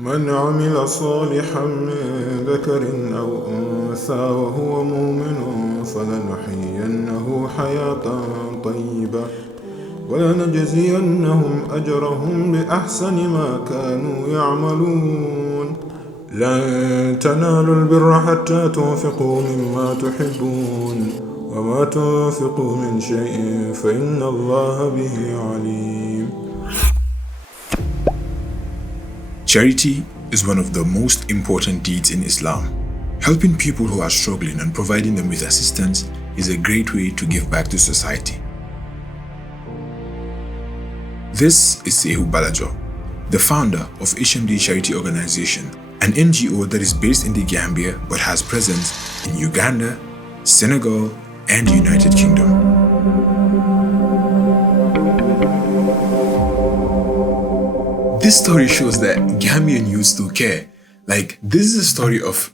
من عمل صالحا من ذكر أو أنثى وهو مؤمن فلنحيينه حياة طيبة ولنجزينهم أجرهم بأحسن ما كانوا يعملون لن تنالوا البر حتى تنفقوا مما تحبون وما تنفقوا من شيء فإن الله به عليم. Charity is one of the most important deeds in Islam. Helping people who are struggling and providing them with assistance is a great way to give back to society. This is Sehu Balajo, the founder of HMD Charity Organization, an NGO that is based in the Gambia but has presence in Uganda, Senegal, and the United Kingdom. This story shows that Gambian youth still care. Like, this is a story of,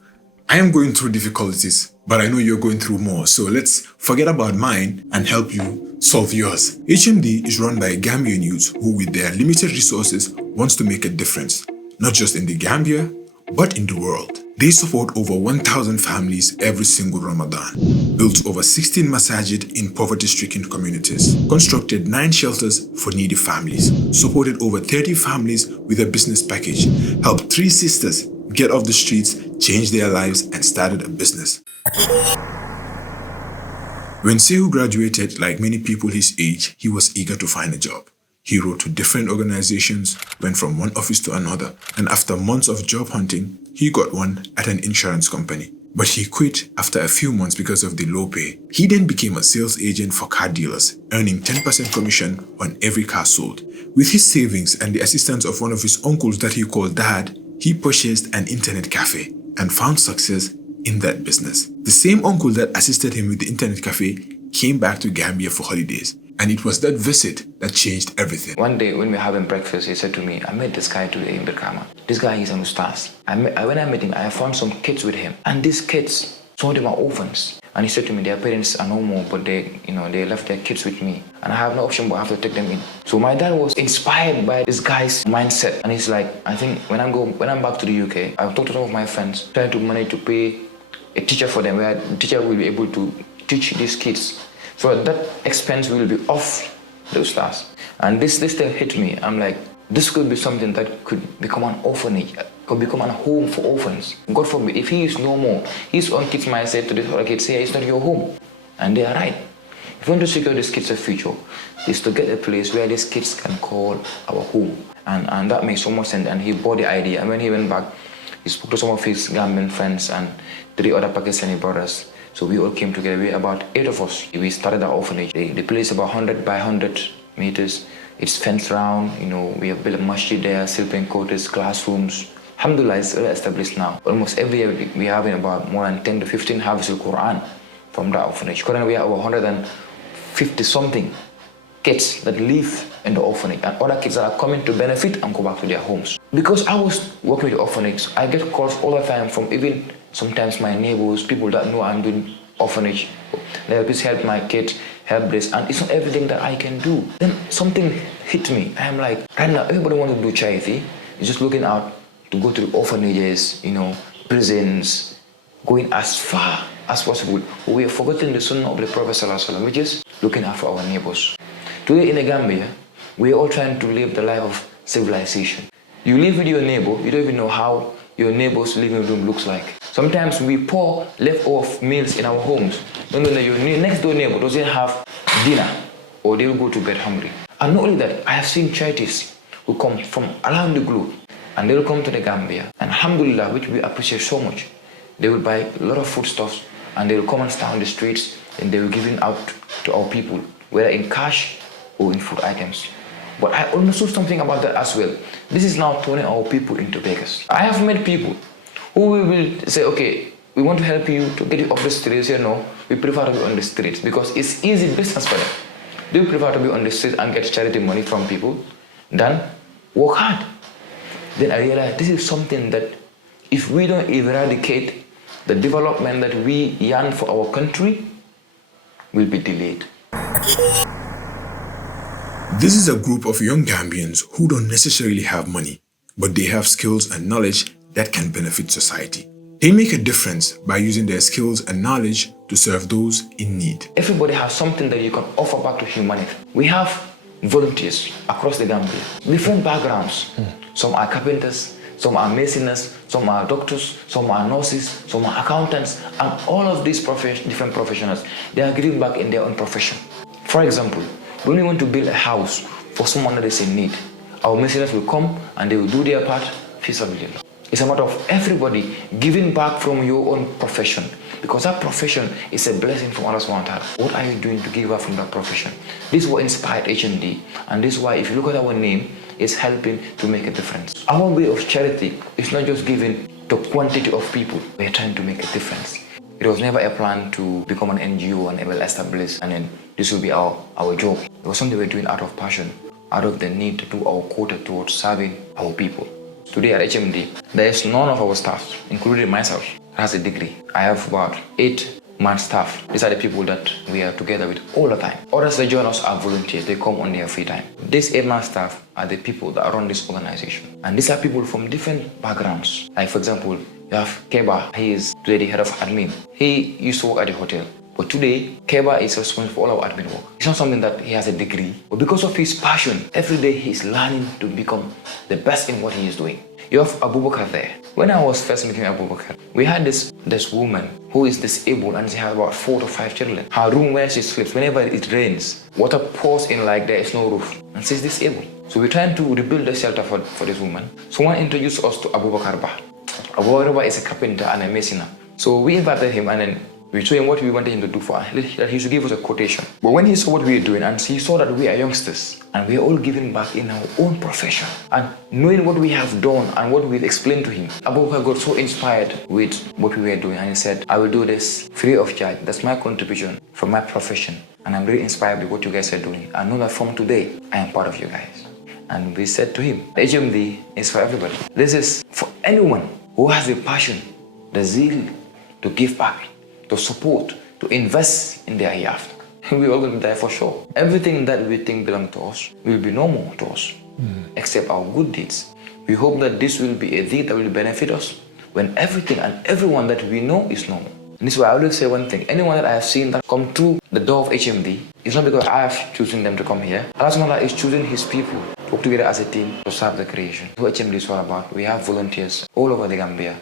I am going through difficulties, but I know you're going through more, so let's forget about mine and help you solve yours. HMD is run by Gambian youth who, with their limited resources, wants to make a difference, not just in the Gambia, but in the world. They support over 1,000 families every single Ramadan, built over 16 masajid in poverty-stricken communities, constructed 9 shelters for needy families, supported over 30 families with a business package, helped 3 sisters get off the streets, changed their lives, and started a business. When Sehu graduated, like many people his age, he was eager to find a job. He wrote to different organizations, went from one office to another, and after months of job hunting, he got one at an insurance company. But he quit after a few months because of the low pay. He then became a sales agent for car dealers, earning 10% commission on every car sold. With his savings and the assistance of one of his uncles that he called Dad, he purchased an internet cafe and found success in that business. The same uncle that assisted him with the internet cafe came back to Gambia for holidays. And it was that visit that changed everything. One day when we were having breakfast, he said to me, I met this guy today in Ibrahim. This guy is an ustaz. When I met him, I found some kids with him. And these kids, some of them are orphans. And he said to me, their parents are no more, but they left their kids with me. And I have no option but I have to take them in. So my dad was inspired by this guy's mindset. And he's like, I think when I'm back to the UK, I'll talk to some of my friends, trying to manage to pay a teacher for them, where the teacher will be able to teach these kids. So that expense will be off those stars. And this thing hit me. I'm like, this could be something that could become an orphanage, could become a home for orphans. God forbid, if he is no more, his own kids might say to this other kids, say, it's not your home. And they are right. If you want to secure these kids a future, is to get a place where these kids can call our home. And that makes so much sense. And he bought the idea. And when he went back, he spoke to some of his Gambian friends and 3 other Pakistani brothers. So we all came together. We about 8 of us. We started our orphanage. The place is about 100 by 100 meters. It's fenced around. We have built a masjid there, sleeping quarters, classrooms. Alhamdulillah, it's well established now. Almost every year we have about more than 10 to 15 Hafiz al-Quran from the orphanage. Currently we have over 150 something kids that live in the orphanage, and other kids that are coming to benefit and go back to their homes. Because I was working with the orphanage, I get calls all the time from even sometimes my neighbors, people that know I'm doing orphanage. They'll please help my kid, help this, and it's not everything that I can do. Then something hit me. I'm like, right now everybody wants to do charity. It's just looking out to go to the orphanages, prisons, going as far as possible. We are forgetting the sunnah of the Prophet ﷺ, which is looking after our neighbors. Today in the Gambia, we are all trying to live the life of civilization. You live with your neighbor, you don't even know how your neighbor's living room looks like. Sometimes we pour leftover meals in our homes. Don't know that your next door neighbor doesn't have dinner, or they will go to bed hungry. And not only that, I have seen charities who come from around the globe, and they will come to the Gambia, and alhamdulillah, which we appreciate so much. They will buy a lot of foodstuffs, and they will come and stand on the streets, and they will give it out to our people, whether in cash or in food items. But I understood something about that as well. This is now turning our people into beggars. I have met people who will say, okay, we want to help you to get you off the streets. No, we prefer to be on the streets because it's easy business for them. They prefer to be on the streets and get charity money from people than work hard. Then I realized this is something that if we don't eradicate, the development that we yearn for our country will be delayed. This is a group of young Gambians who don't necessarily have money, but they have skills and knowledge that can benefit society. They make a difference by using their skills and knowledge to serve those in need. Everybody has something that you can offer back to humanity. We have volunteers across the Gambia, different backgrounds. Some are carpenters, some are masons, some are doctors, some are nurses, some are accountants, and all of these different professionals, they are giving back in their own profession. For example, when we want to build a house for someone that is in need, our masons will come and they will do their part. It's a matter of everybody giving back from your own profession, because that profession is a blessing from Allah subhanahu wa ta'ala. What are you doing to give back from that profession? This is what inspired HMD, and this is why if you look at our name, it's helping to make a difference. Our way of charity is not just giving to quantity of people. We're trying to make a difference. It was never a plan to become an NGO and well established, and then this will be our job. It was something we're doing out of passion, out of the need to do our quota towards serving our people. Today at HMD, there is none of our staff, including myself, has a degree. I have about 8-man staff. These are the people that we are together with all the time. Others that join us are volunteers. They come on their free time. These 8-man staff are the people that run this organization. And these are people from different backgrounds. Like, for example, you have Keba. He is today the head of admin. He used to work at the hotel. But today, Keba is responsible for all our admin work. It's not something that he has a degree, but because of his passion, every day he's learning to become the best in what he is doing. You have Abubakar there. When I was first meeting Abubakar, we had this woman who is disabled and she has about 4 to 5 children. Her room where she sleeps, whenever it rains, water pours in like there is no roof, and she's disabled. So we're trying to rebuild the shelter for this woman. Someone introduced us to Abubakar Ba. Abubakar Ba is a carpenter and a mason. So we invited him and then we told him what we wanted him to do for us, that he should give us a quotation. But when he saw what we were doing and he saw that we are youngsters and we are all giving back in our own profession, and knowing what we have done and what we've explained to him, Abubakar got so inspired with what we were doing, and he said, I will do this free of charge. That's my contribution from my profession. And I'm really inspired by what you guys are doing. I know that from today, I am part of you guys. And we said to him, HMD is for everybody. This is for anyone who has the passion, the zeal to give back, to support, to invest in their hereafter. We all going to die for sure. Everything that we think belongs to us will be no more to us, except our good deeds. We hope that this will be a deed that will benefit us when everything and everyone that we know is normal. And this is why I always say one thing. Anyone that I have seen that come through the door of HMD, it's not because I have chosen them to come here. Allah is choosing His people to work together as a team to serve the creation. What HMD is all about. We have volunteers all over the Gambia.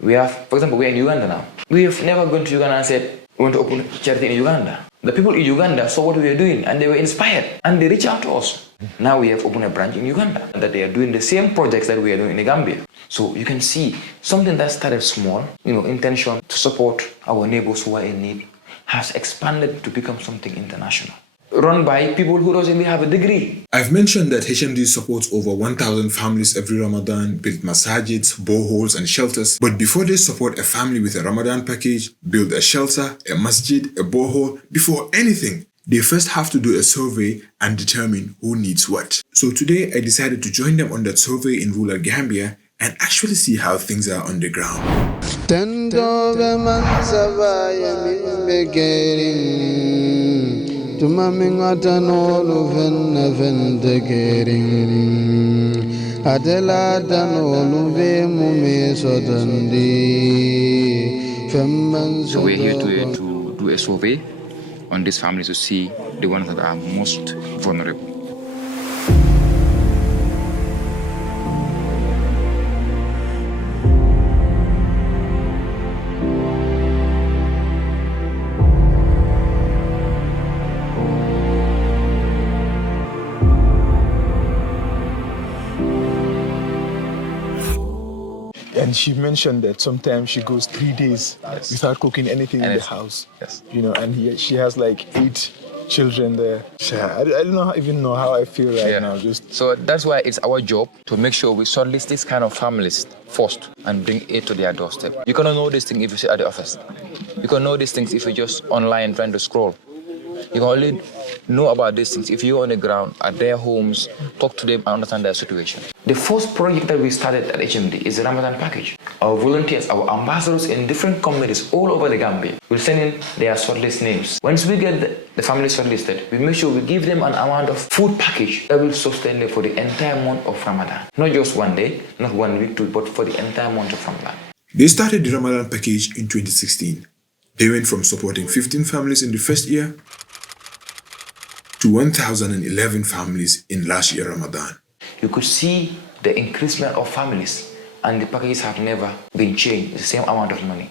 We have, for example, we are in Uganda now. We have never gone to Uganda and said, we want to open charity in Uganda. The people in Uganda saw what we were doing and they were inspired and they reached out to us. Now we have opened a branch in Uganda that they are doing the same projects that we are doing in the Gambia. So you can see something that started small, intention to support our neighbors who are in need, has expanded to become something international, run by people who don't really have a degree. I've mentioned that HMD supports over 1,000 families every Ramadan, build masajids, boreholes and shelters. But before they support a family with a Ramadan package, build a shelter, a masjid, a borehole, before anything, they first have to do a survey and determine who needs what. So today I decided to join them on that survey in rural Gambia and actually see how things are on the ground. So we're here to do a survey on these families to see the ones that are most vulnerable. And she mentioned that sometimes she goes 3 days without cooking anything in the house. Yes. And she has like 8 children there. I don't even know how I feel right now. So that's why it's our job to make sure we shortlist these kind of families first and bring it to their doorstep. You cannot know these things if you sit at the office. You can know these things if you're just online trying to scroll. You can only know about these things if you're on the ground, at their homes, talk to them and understand their situation. The first project that we started at HMD is the Ramadan package. our volunteers, our ambassadors in different communities all over the Gambia will send in their shortlist names. Once we get the families shortlisted, we make sure we give them an amount of food package that will sustain them for the entire month of Ramadan. Not just one day, not 1 week, but for the entire month of Ramadan. They started the Ramadan package in 2016. They went from supporting 15 families in the first year to 1,011 families in last year Ramadan. You could see the increasement of families, and the packages have never been changed. It's the same amount of money.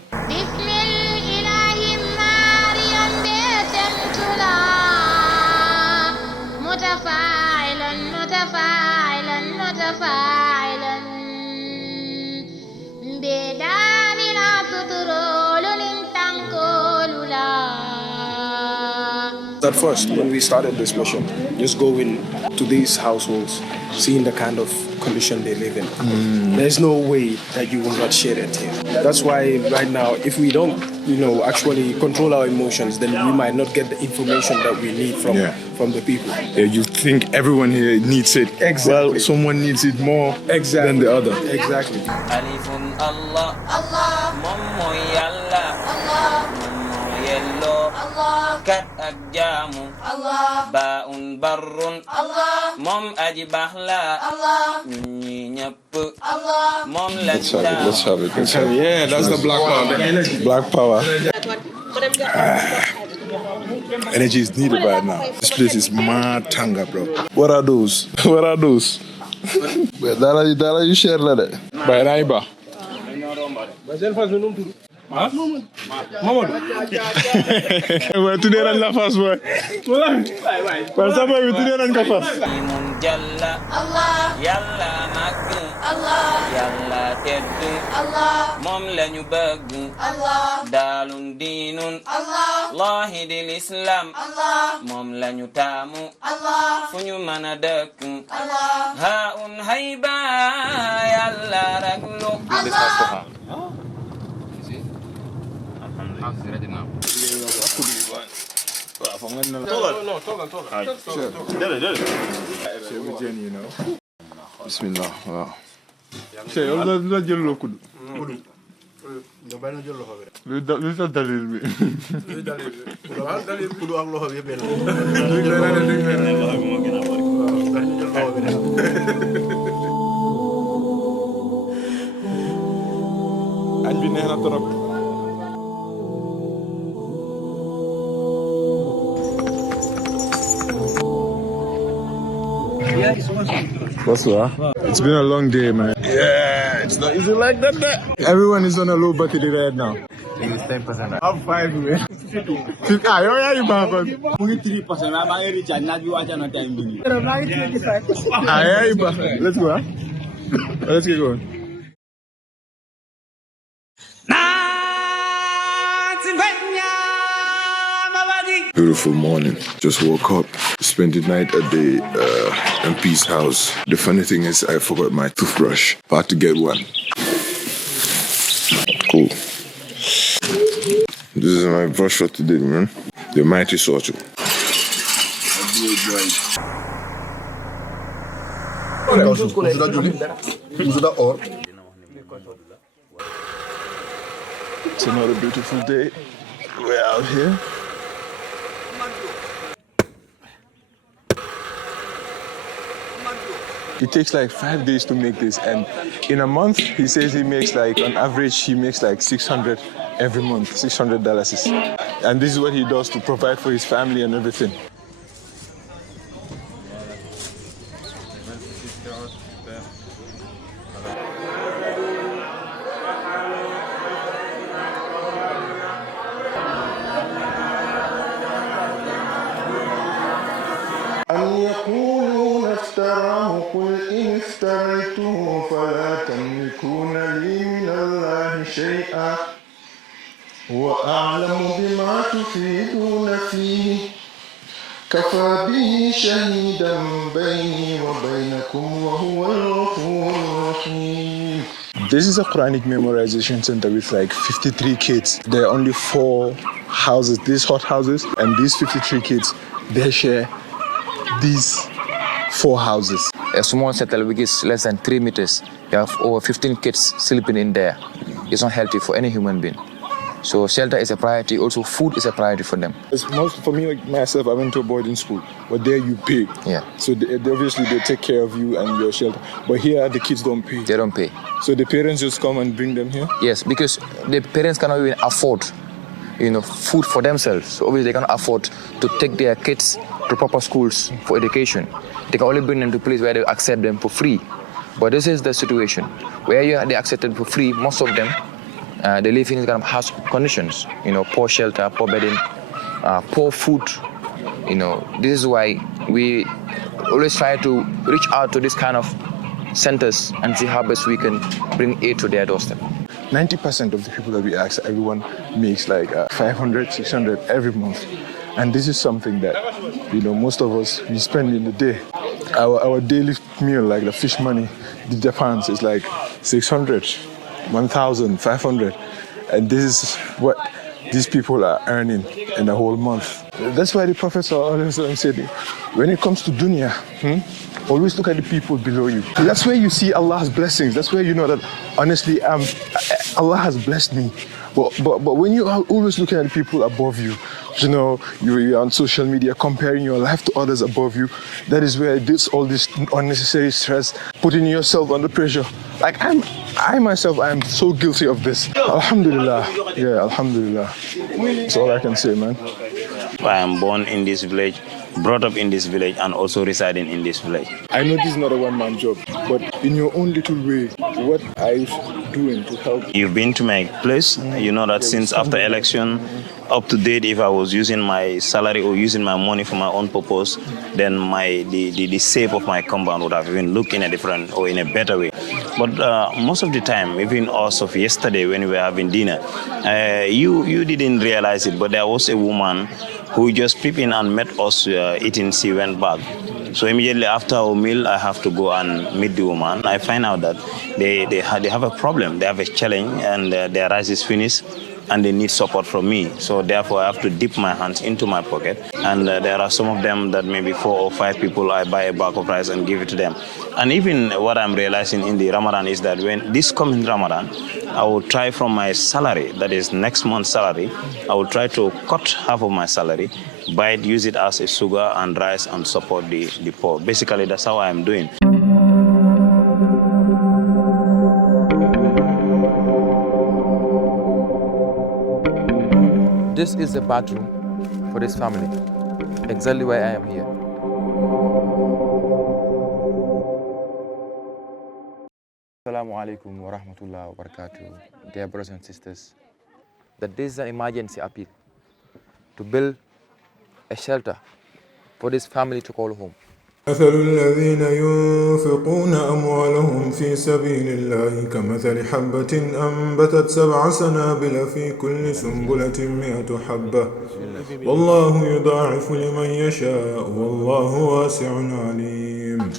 At first, when we started this mission, just going to these households, seeing the kind of condition they live in, there's no way that you will not share that here. That's why right now, if we don't, actually control our emotions, then we might not get the information that we need from the people. Yeah, you think everyone here needs it. Exactly. Well, someone needs it more than the other. Exactly. Kat ak jaamu baun barrun mom aji bahla ñi ñepp mom la Let's have it. Yeah, that's the black power. Black power. Energy is needed right now. This place is mad tanga, bro. What are those? What are those? Dala you share that. By Raiba. Well, today I'm la fast boy. Well, somebody today I'm ka fast. Jalla Allah yalla maggu Allah yalla teddu Allah mom lañu bëgg Allah dalun dinun Allah lahidil islam Allah mom lañu taamu Allah fuñu mëna dëkk Allah haun hayba yalla raglu Allah. Bismillah. Wow. Sey, la jël lo kudu. Da bay na jël loxo bi rek. Lu sa dalil bi. Dalil kudu ak loxo bi yëpp benn. Añ bi neex na trop. It's been a long day, man. Yeah, it's not easy like that. Everyone is on a low battery right now. It's 10%. I'm fine, man. You back on. 3%. I'm going to reach and not you watch on time. You back. Let's go, huh? Let's get going. Beautiful morning. Just woke up. Spent the night at the MP's house. The funny thing is, I forgot my toothbrush. About to get one. Cool. This is my brush for today, man. The mighty Socho. It's another beautiful day. We're out here. It takes like 5 days to make this, and in a month, he says he makes like, on average, he makes like $600 every month, $600. And this is what he does to provide for his family and everything. قل إن افتريته فلا تملكون لي من الله شيئا هو أعلم بما تفيدون فيه كفى به شهيدا بيني وبينكم وهو الغفور الرحيم. This is a Quranic memorization center with like 53 kids. There are only 4 houses, these hot houses, and these 53 kids, they share these 4 houses. a small settle which is less than 3 meters. You have over 15 kids sleeping in there. It's not healthy for any human being. So shelter is a priority. Also, food is a priority for them. It's most for me, like myself, I went to a boarding school, but there you pay. Yeah. So they obviously they take care of you and your shelter. But here the kids don't pay. They don't pay. So the parents just come and bring them here. Yes, because the parents cannot even afford, food for themselves. So obviously they cannot afford to take their kids to proper schools for education. They can only bring them to a place where they accept them for free. But this is the situation where they accept them for free. Most of them. They live in kind of harsh conditions, poor shelter, poor bedding, poor food. This is why we always try to reach out to this kind of centers and see how best we can bring aid to their doorstep. 90% of the people that we ask, everyone makes like 500, 600 every month. And this is something that, most of us, we spend in the day. Our daily meal, like the fish money, the Japan's is like 600. 1,500, and this is what these people are earning in a whole month. That's why the Prophet said, when it comes to dunya, always look at the people below you. That's where you see Allah's blessings. That's where you know that, honestly, Allah has blessed me. But when you are always looking at the people above you, you're on social media comparing your life to others above you, that is where all this unnecessary stress, putting yourself under pressure. Like I myself, I am so guilty of this. Alhamdulillah. Yeah, Alhamdulillah. That's all I can say, man. I am born in this village, brought up in this village, and also residing in this village. I know this is not a one-man job, but in your own little way, what are you doing to help? You've been to my place. You know that since after election, up to date, if I was using my salary or using my money for my own purpose, then the shape of my compound would have even looked in a different or in a better way. But most of the time, even us of yesterday when we were having dinner, you didn't realize it, but there was a woman who just peeped in and met us eating. She went back. So immediately after our meal, I have to go and meet the woman. I find out that they have a problem, they have a challenge, and their rice is finished, and they need support from me. So therefore, I have to dip my hands into my pocket. And there are some of them that maybe 4 or 5 people, I buy a bag of rice and give it to them. And even what I'm realizing in the Ramadan is that when this coming Ramadan, I will try from my salary, that is next month's salary, I will try to cut half of my salary, buy it, use it as a sugar and rice and support the poor. Basically, that's how I'm doing. This is the bathroom for this family, exactly why I am here. Assalamu alaikum wa rahmatullahi wa barakatuh. Dear brothers and sisters, that this is an emergency appeal to build a shelter for this family to call home. مثل الذين ينفقون أموالهم في سبيل الله كمثل حبة أنبتت 7 سنابل في كل سنبلة 100 حبة والله يضاعف لمن يشاء والله واسع عليم.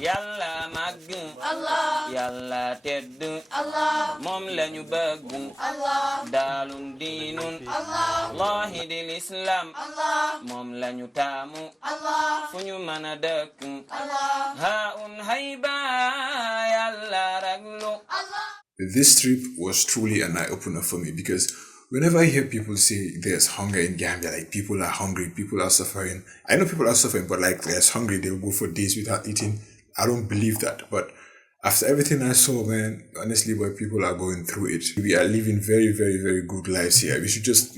Yalla magg Allah Yalla tedd Allah mom lañu bëgg Allah dalun dinun Allah wahidil islam Allah mom lañu taamu Allah fuñu mëna dëkk Allah haun hayba Yalla raglu Allah. This trip was truly an eye-opener for me because whenever I hear people say there's hunger in Gambia, like people are hungry, people are suffering. I know people are suffering, but like there's hungry, they'll go for days without eating. I don't believe that. But after everything I saw, man, honestly, boy, people are going through it. We are living very, very, very good lives here. We should just,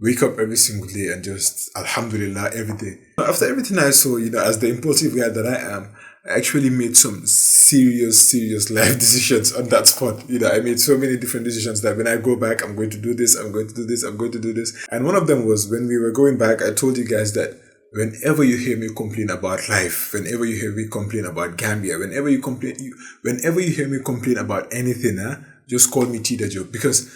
wake up every single day and just, alhamdulillah, every day. After everything I saw, as the impulsive guy that I am, I actually made some serious life decisions on that spot. I made so many different decisions that when I go back, I'm going to do this, I'm going to do this, I'm going to do this. And one of them was when we were going back, I told you guys that whenever you hear me complain about life, whenever you hear me complain about Gambia, whenever you hear me complain about anything, just call me Tida Joke. Because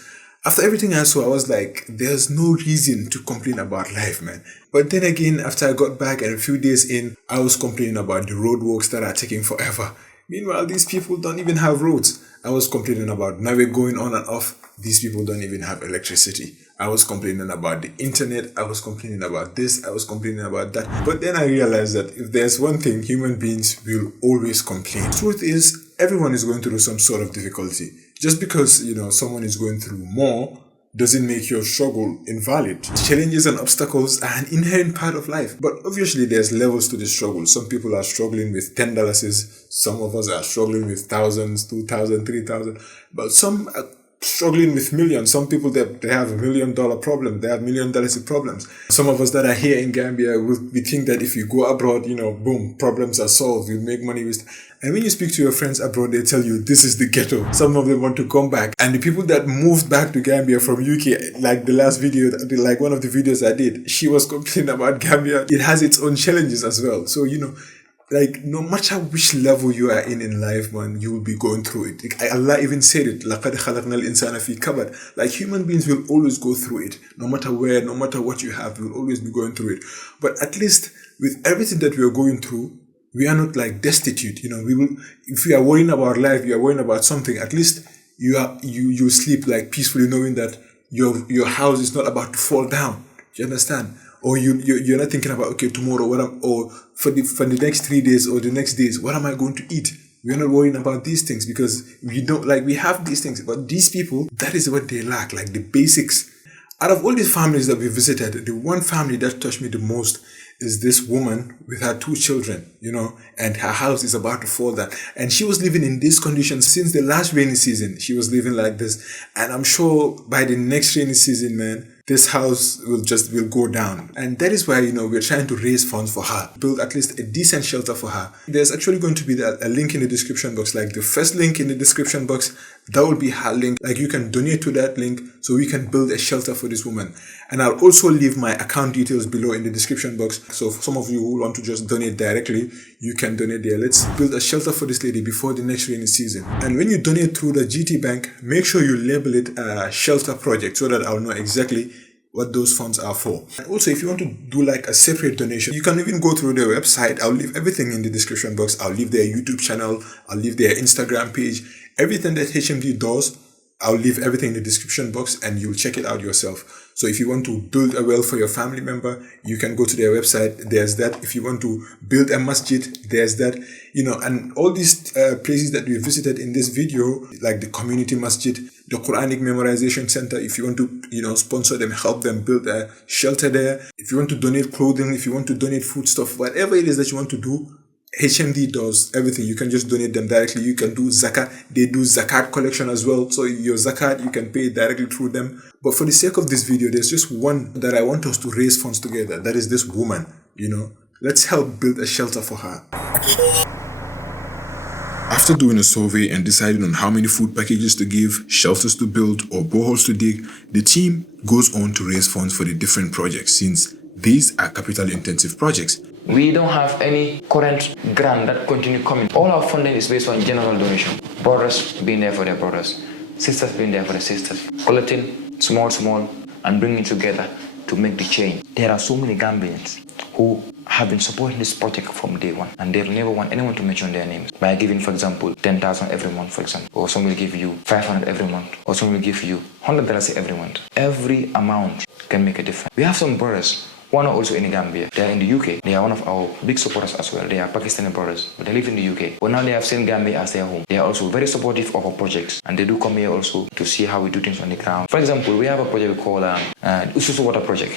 after everything I saw, I was like, there's no reason to complain about life, man. But then again, after I got back and a few days in, I was complaining about the roadworks that are taking forever. Meanwhile, these people don't even have roads. I was complaining about Nawe going on and off. These people don't even have electricity. I was complaining about the internet, I was complaining about this, I was complaining about that. But then I realized that if there's one thing, human beings will always complain. Truth is, everyone is going through some sort of difficulty. Just because, someone is going through more doesn't make your struggle invalid. Challenges and obstacles are an inherent part of life. But obviously there's levels to the struggle. Some people are struggling with $10. Some of us are struggling with thousands, 2,000, 3,000. But some are struggling with millions. Some people, they have $1 million problem. They have $1 million problems. Some of us that are here in Gambia, we think that if you go abroad, boom, problems are solved. You make money with. And when you speak to your friends abroad, they tell you this is the ghetto. Some of them want to come back. And the people that moved back to Gambia from UK, like the last video, like one of the videos I did, she was complaining about Gambia. It has its own challenges as well. So, like no matter which level you are in life, man, you will be going through it. Allah even said it, لَقَدْ خَلَقْنَا الْإِنسَانَ فِي كَبَدٍ. Like human beings will always go through it. No matter where, no matter what you have, you will always be going through it. But at least with everything that we are going through, we are not like destitute. We will, if you are worrying about life, you are worrying about something, at least you sleep like peacefully knowing that your house is not about to fall down. Do you understand? Or you're not thinking about, okay, tomorrow, or for the next 3 days or the next days, what am I going to eat? We're not worrying about these things because we have these things. But these people, that is what they lack, like the basics. Out of all these families that we visited, the one family that touched me the most is this woman with her 2 children, and her house is about to fall down. And she was living in these conditions since the last rainy season. She was living like this. And I'm sure by the next rainy season, man, this house will go down. And that is why, we're trying to raise funds for her, build at least a decent shelter for her. There's actually going to be a link in the description box, like the first link in the description box, that will be her link. Like you can donate to that link so we can build a shelter for this woman. And I'll also leave my account details below in the description box. So for some of you who want to just donate directly, you can donate there. Let's build a shelter for this lady before the next rainy season. And when you donate through the GT Bank, make sure you label it a shelter project so that I'll know exactly what those funds are for. And also, if you want to do like a separate donation, you can even go through their website. I'll leave everything in the description box. I'll leave their YouTube channel. I'll leave their Instagram page. Everything that HMD does, I'll leave everything in the description box and you'll check it out yourself. So if you want to build a well for your family member, you can go to their website. There's that. If you want to build a masjid, there's that. And all these places that we visited in this video, like the community masjid, the Quranic memorization center, if you want to, sponsor them, help them build a shelter there. If you want to donate clothing, if you want to donate food stuff, whatever it is that you want to do, HMD does everything. You can just donate them directly. You can do zakat. They do zakat collection as well. So your zakat, you can pay it directly through them. But for the sake of this video, there's just one that I want us to raise funds together. That is this woman, Let's help build a shelter for her. After doing a survey and deciding on how many food packages to give, shelters to build, or boreholes to dig, the team goes on to raise funds for the different projects since these are capital-intensive projects. We don't have any current grant that continue coming. All our funding is based on general donation. Brothers being there for their brothers, sisters being there for their sisters, collecting small, and bringing it together to make the change. There are so many Gambians who have been supporting this project from day one, and they never want anyone to mention their names. By giving, for example, 10,000 every month, for example, or some will give you 500 every month, or some will give you $100 every month. Every amount can make a difference. We have some brothers. One are also in Gambia. They are in the UK. They are one of our big supporters as well. They are Pakistani brothers, but they live in the UK. But now they have seen Gambia as their home. They are also very supportive of our projects, and they do come here also to see how we do things on the ground. For example, we have a project called Ususu Water Project.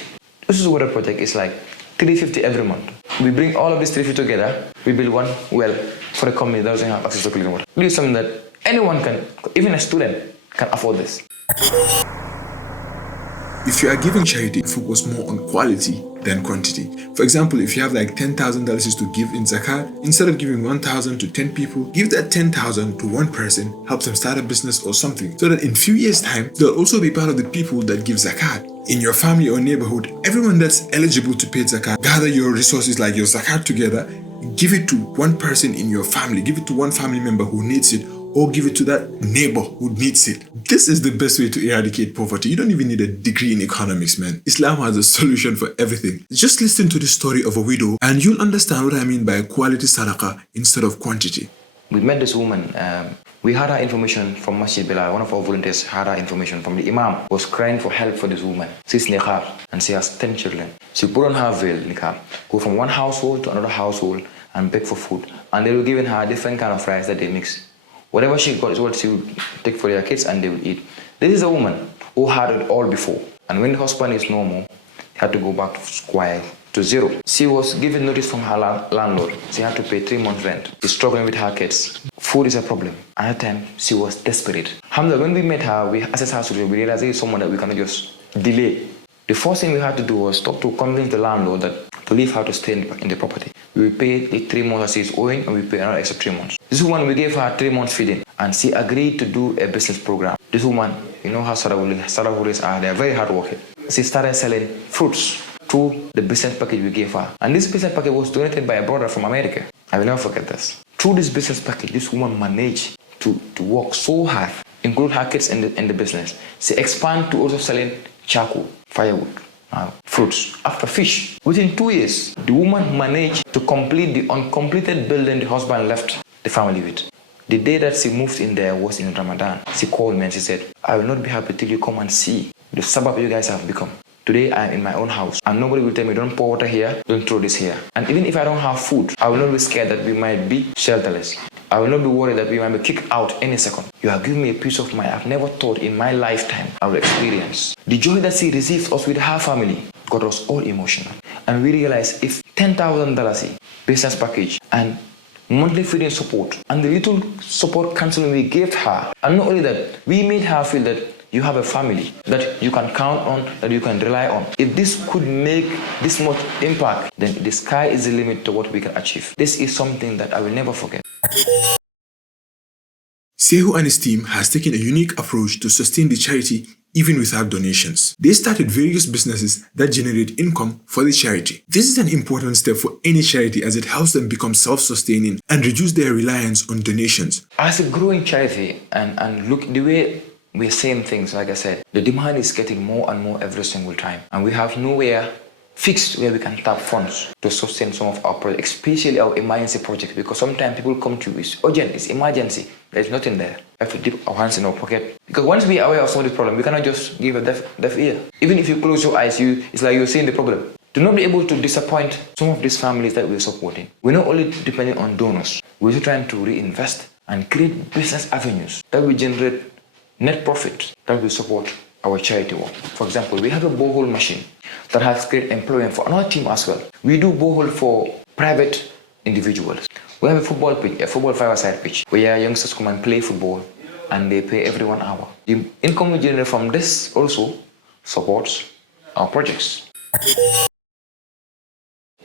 Ususu Water Project is like $350 every month. We bring all of these 350 together. We build one well for a community that doesn't have access to clean water. This is something that anyone can, even a student, can afford this. If you are giving charity, focus more on quality than quantity. For example, if you have like $10,000 to give in zakat, instead of giving 1,000 to 10 people, give that 10,000 to one person, help them start a business or something, so that in few years' time, they'll also be part of the people that give zakat. In your family or neighborhood, everyone that's eligible to pay zakat, gather your resources like your zakat together, give it to one person in your family, give it to one family member who needs it, or give it to that neighbor who needs it. This is the best way to eradicate poverty. You don't even need a degree in economics, man. Islam has a solution for everything. Just listen to the story of a widow and you'll understand what I mean by quality sadaqah instead of quantity. We met this woman We had our information from Masjid Bilal. One of our volunteers had our information from the Imam, who was crying for help for this woman. She's niqab and she has 10 children. She put on her veil, niqab, go from one household to another household and beg for food. And they were giving her different kind of rice that they mix. Whatever she got is what she would take for their kids and they will eat. This is a woman who had it all before. And when the husband is no more, he had to go back to square to zero. She was given notice from her landlord. She had to pay 3 months rent. She's struggling with her kids. Food is a problem. At that time, she was desperate. Alhamdulillah, when we met her, we assessed her situation. We realized this is someone that we cannot just delay. The first thing we had to do was talk to convince the landlord that to leave her to stay in the property. We paid the 3 months that she's owing and we paid another extra 3 months. This woman, we gave her 3 months feeding and she agreed to do a business program. This woman, you know how Sarahulis are, they are very hardworking. She started selling fruits through the business package we gave her. And this business package was donated by a brother from America. I will never forget this. Through this business package, this woman managed to work so hard, include her kids in the business. She expanded to also selling charcoal, firewood, fruits, after fish. Within 2 years, the woman managed to complete the uncompleted building the husband left the family with. The day that she moved in there was in Ramadan. She called me and she said, I will not be happy till you come and see the sabab you guys have become. Today I am in my own house and nobody will tell me don't pour water here, don't throw this here. And even if I don't have food, I will not be scared that we might be shelterless. I will not be worried that we might be kicked out any second. You have given me a peace of mind I've never thought in my lifetime I will experience. The joy that she received us with her family got us all emotional. And we realized if $10,000 business package and monthly feeding support and the little support counseling we gave her, and not only that, we made her feel that you have a family that you can count on, that you can rely on. If this could make this much impact, then the sky is the limit to what we can achieve. This is something that I will never forget. Sehu and his team has taken a unique approach to sustain the charity even without donations. They started various businesses that generate income for the charity. This is an important step for any charity as it helps them become self-sustaining and reduce their reliance on donations. As a growing charity and look the way we're saying things, like I said, the demand is getting more and more every single time. And we have nowhere fixed where we can tap funds to sustain some of our projects, especially our emergency projects, because sometimes people come to you, it's urgent, it's emergency, there's nothing there. We have to dip our hands in our pocket. Because once we are aware of some of this problem, we cannot just give a deaf ear. Even if you close your eyes, it's like you're seeing the problem. To not be able to disappoint some of these families that we're supporting, we're not only depending on donors, we're also trying to reinvest and create business avenues that will generate net profit that will support our charity work. For example, we have a borehole machine that has great employment for another team as well. We do borehole for private individuals. We have a football pitch, a football five-a-side pitch, where youngsters come and play football and they pay every 1 hour. The income we generate from this also supports our projects.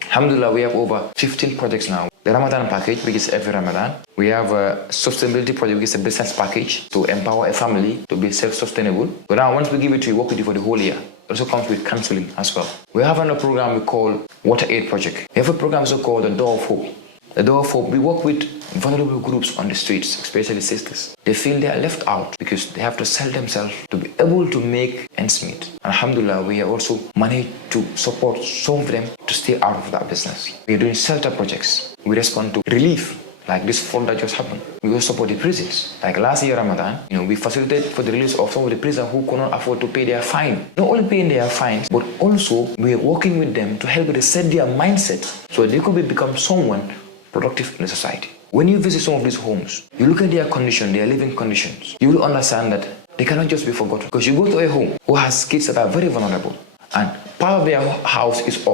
Alhamdulillah, we have over 15 projects now. The Ramadan package, which is every Ramadan. We have a sustainability project, which is a business package to empower a family to be self-sustainable. But now, once we give it to you, work with you for the whole year. It also comes with counseling as well. We have another program we call Water Aid Project. We have a program also called the Door of Hope. The Door of Hope, we work with vulnerable groups on the streets, especially sisters. They feel they are left out because they have to sell themselves to be able to make ends meet. Alhamdulillah, we have also managed to support some of them to stay out of that business. We are doing shelter projects. We respond to relief, like this flood that just happened. We also support the prisons. Like last year Ramadan, we facilitated for the release of some of the prisoners who could not afford to pay their fine. Not only paying their fines, but also we are working with them to help reset their mindset so they could become someone productive in the society. When you visit some of these homes, you look at their condition, their living conditions, you will understand that they cannot just be forgotten. Because you go to a home who has kids that are very vulnerable, and part of their house is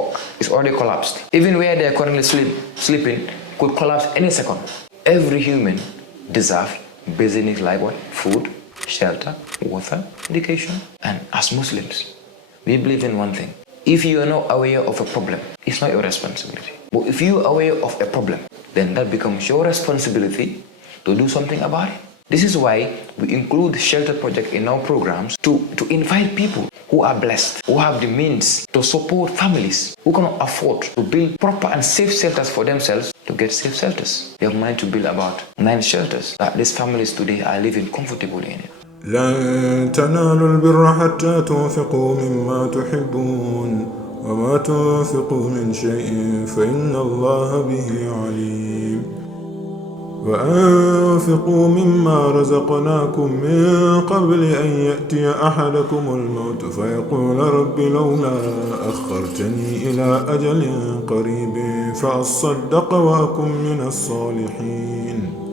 already collapsed. Even where they are currently sleeping could collapse any second. Every human deserves basic needs like what? Food, shelter, water, education. And as Muslims, we believe in one thing. If you are not aware of a problem, it's not your responsibility. But if you are aware of a problem, then that becomes your responsibility to do something about it. This is why we include the shelter project in our programs to invite people who are blessed, who have the means to support families who cannot afford to build proper and safe shelters for themselves to get safe shelters. They have managed to build about 9 shelters that these families today are living comfortably in it. لن تنالوا البر حتى تنفقوا مما تحبون وما تنفقوا من شيء فإن الله به عليم وأنفقوا مما رزقناكم من قبل أن يأتي أحدكم الموت فيقول رب لولا أخرتني إلى أجل قريب فأصدق وأكن من الصالحين